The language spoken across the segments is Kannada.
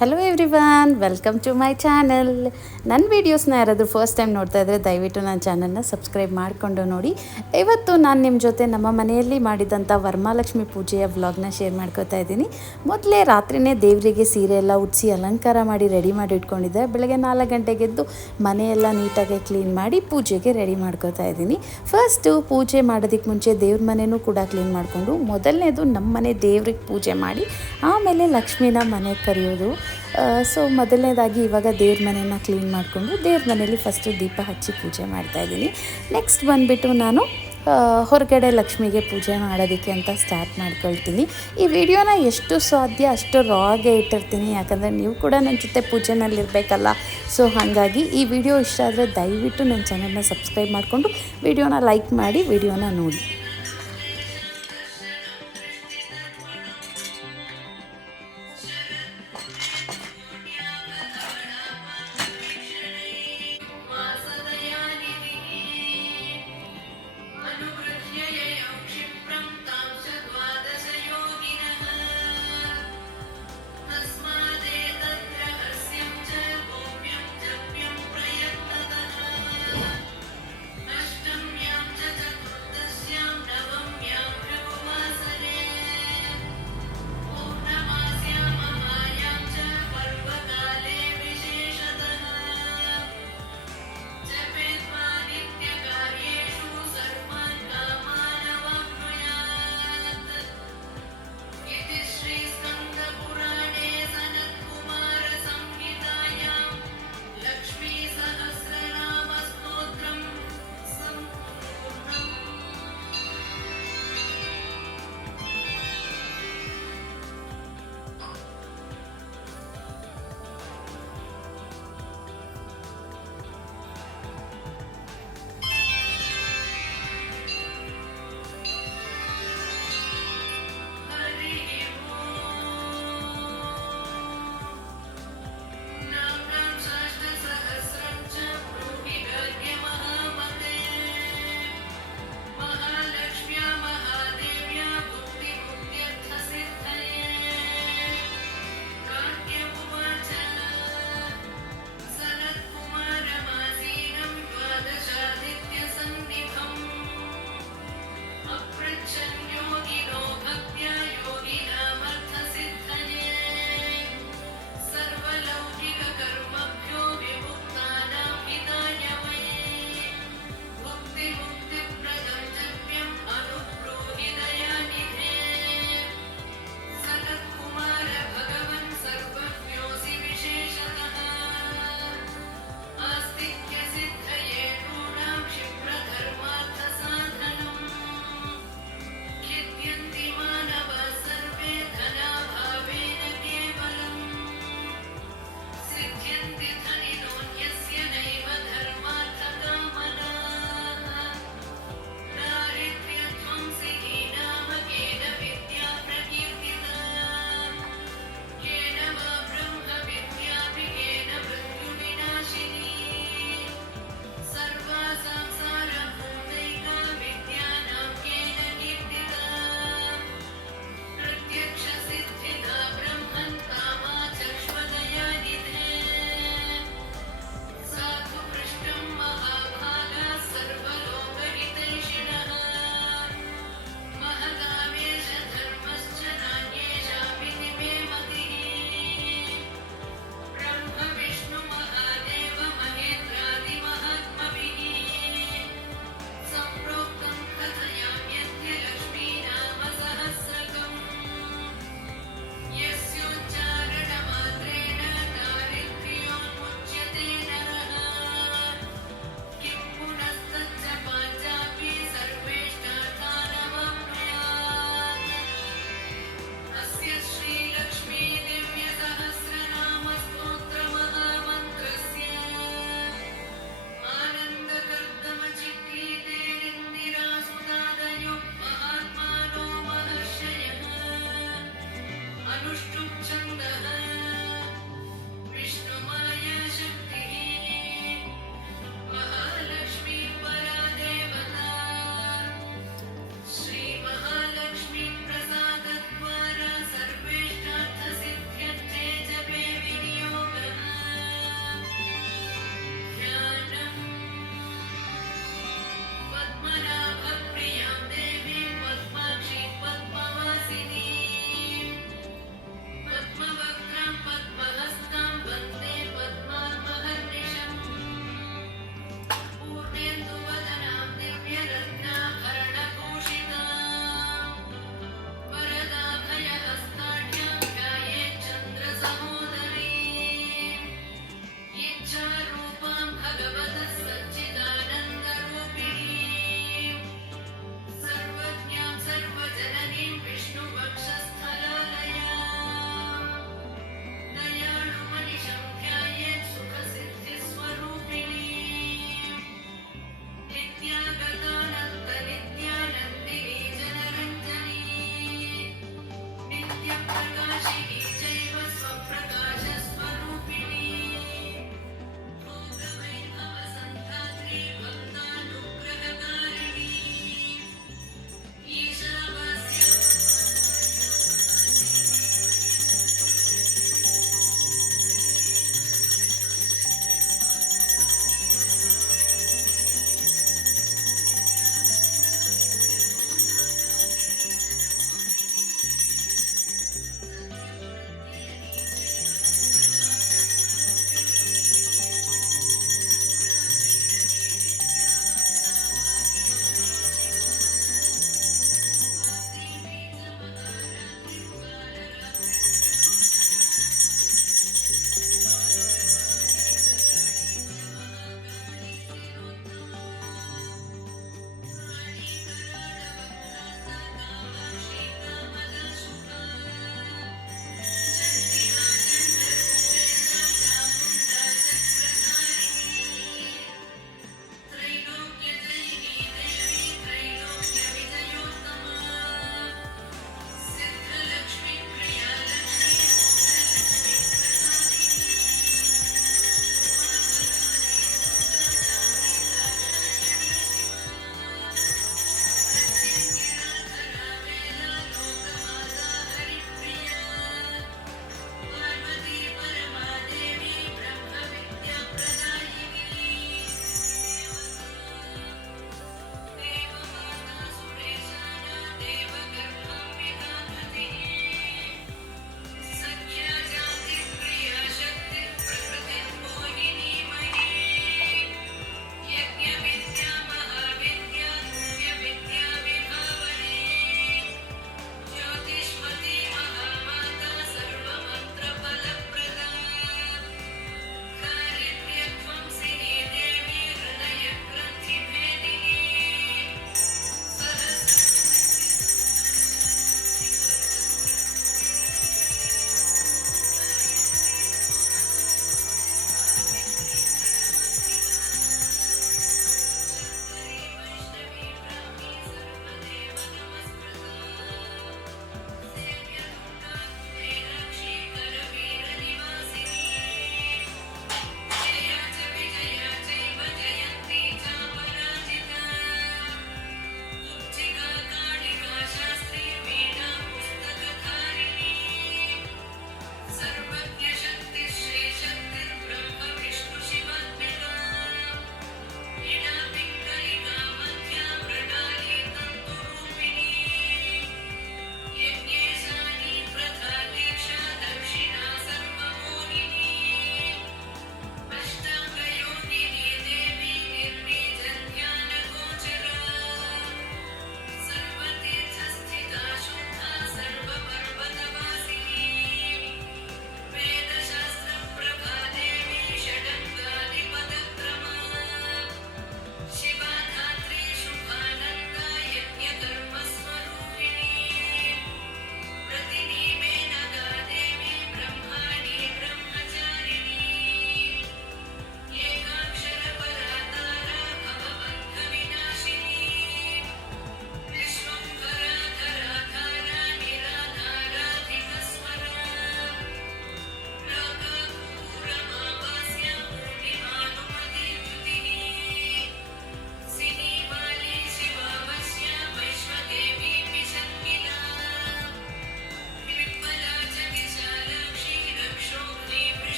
Hello everyone welcome to my channel ನನ್ನ ವೀಡಿಯೋಸ್ನ ಯಾರಾದರೂ ಫಸ್ಟ್ ಟೈಮ್ ನೋಡ್ತಾ ಇದ್ದರೆ ದಯವಿಟ್ಟು ನನ್ನ ಚಾನಲ್ನ ಸಬ್ಸ್ಕ್ರೈಬ್ ಮಾಡಿಕೊಂಡು ನೋಡಿ. ಇವತ್ತು ನಾನು ನಿಮ್ಮ ಜೊತೆ ನಮ್ಮ ಮನೆಯಲ್ಲಿ ಮಾಡಿದಂಥ ವರಮಹಾಲಕ್ಷ್ಮಿ ಪೂಜೆಯ ವ್ಲಾಗ್ನ ಶೇರ್ ಮಾಡ್ಕೋತಾ ಇದ್ದೀನಿ. ಮೊದಲೇ ರಾತ್ರಿನೇ ದೇವರಿಗೆ ಸೀರೆ ಎಲ್ಲ ಉಡಿಸಿ ಅಲಂಕಾರ ಮಾಡಿ ರೆಡಿ ಮಾಡಿ ಇಟ್ಕೊಂಡಿದ್ದೆ. ಬೆಳಗ್ಗೆ ನಾಲ್ಕು ಗಂಟೆಗೆದ್ದು ಮನೆಯೆಲ್ಲ ನೀಟಾಗಿ ಕ್ಲೀನ್ ಮಾಡಿ ಪೂಜೆಗೆ ರೆಡಿ ಮಾಡ್ಕೋತಾ ಇದ್ದೀನಿ. ಫಸ್ಟು ಪೂಜೆ ಮಾಡೋದಕ್ಕೆ ಮುಂಚೆ ದೇವ್ರ ಮನೆಯೂ ಕೂಡ ಕ್ಲೀನ್ ಮಾಡಿಕೊಂಡು, ಮೊದಲನೇದು ನಮ್ಮ ಮನೆ ದೇವ್ರಿಗೆ ಪೂಜೆ ಮಾಡಿ, ಆಮೇಲೆ ಲಕ್ಷ್ಮಿನ ಮನೆಗೆ ಕರೆಯೋದು. ಸೊ ಮೊದಲನೇದಾಗಿ ಇವಾಗ ದೇವ್ರ ಮನೆಯನ್ನು ಕ್ಲೀನ್ ಮಾಡಿಕೊಂಡು ದೇವ್ರ ಮನೇಲಿ ಫಸ್ಟು ದೀಪ ಹಚ್ಚಿ ಪೂಜೆ ಮಾಡ್ತಾ ಇದ್ದೀನಿ. ನೆಕ್ಸ್ಟ್ ಬಂದುಬಿಟ್ಟು ನಾನು ಹೊರಗಡೆ ಲಕ್ಷ್ಮಿಗೆ ಪೂಜೆ ಮಾಡೋದಕ್ಕೆ ಅಂತ ಸ್ಟಾರ್ಟ್ ಮಾಡ್ಕೊಳ್ತೀನಿ. ಈ ವಿಡಿಯೋನ ಎಷ್ಟು ಸಾಧ್ಯ, ಅಷ್ಟು ರಾಗೆ ಇಟ್ಟಿರ್ತೀನಿ. ಯಾಕಂದರೆ ನೀವು ಕೂಡ ನನ್ನ ಜೊತೆ ಪೂಜೆನಲ್ಲಿರಬೇಕಲ್ಲ ಸೊ ಹಾಗಾಗಿ ಈ ವಿಡಿಯೋ ಇಷ್ಟ ಆದರೆ ದಯವಿಟ್ಟು ನನ್ನ ಚಾನಲ್ನ ಸಬ್ಸ್ಕ್ರೈಬ್ ಮಾಡಿಕೊಂಡು ವಿಡಿಯೋನ ಲೈಕ್ ಮಾಡಿ, ವಿಡಿಯೋನ ನೋಡಿ.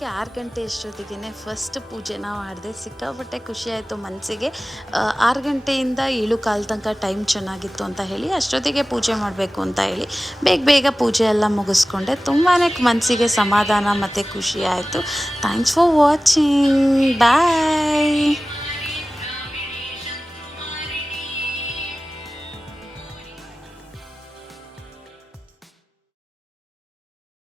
ಬೆಳಿಗ್ಗೆ ಆರು ಗಂಟೆ ಅಷ್ಟೊತ್ತಿಗೆ ಫಸ್ಟ್ ಪೂಜೆನ ಮಾಡಿದೆ. ಸಿಕ್ಕಾಪಟ್ಟೆ ಖುಷಿ ಆಯಿತು ಮನಸ್ಸಿಗೆ ಆರು ಗಂಟೆಯಿಂದ ಏಳು ಕಾಲ ತನಕ ಟೈಮ್ ಚೆನ್ನಾಗಿತ್ತು ಅಂತ ಹೇಳಿ ಅಷ್ಟೊತ್ತಿಗೆ ಪೂಜೆ ಮಾಡಬೇಕು ಅಂತ ಹೇಳಿ ಬೇಗ ಬೇಗ ಪೂಜೆ ಎಲ್ಲ ಮುಗಿಸ್ಕೊಂಡೆ. ತುಂಬಾ ಮನಸ್ಸಿಗೆ ಸಮಾಧಾನ ಮತ್ತು ಖುಷಿ ಆಯಿತು. Thanks for watching bye